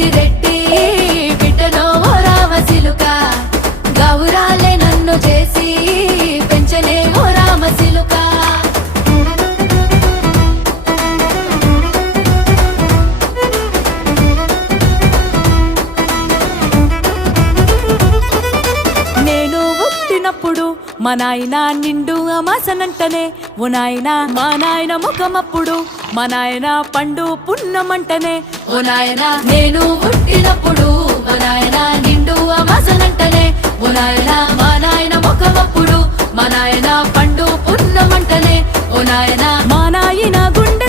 పెద్దిరెడ్డి బిడ్డనో ఓ రామసిలుక గౌరాలే నన్ను చేసి పెంచనే ఓ రామసిలుక నేను పుట్టినప్పుడు మా నాయన నిండు అమాసనంటనే ఓ నాయన మా నాయన ముఖమప్పుడు మా నాయన పండు పున్నమంటనే ఓ నాయన నేను పుట్టినప్పుడు మా నాయన నిండు అమాసనంటనే ఓ నాయన మా నాయన ముఖమప్పుడు మా నాయన పండు పున్నమంటనే ఓ నాయన మా నాయన గుండె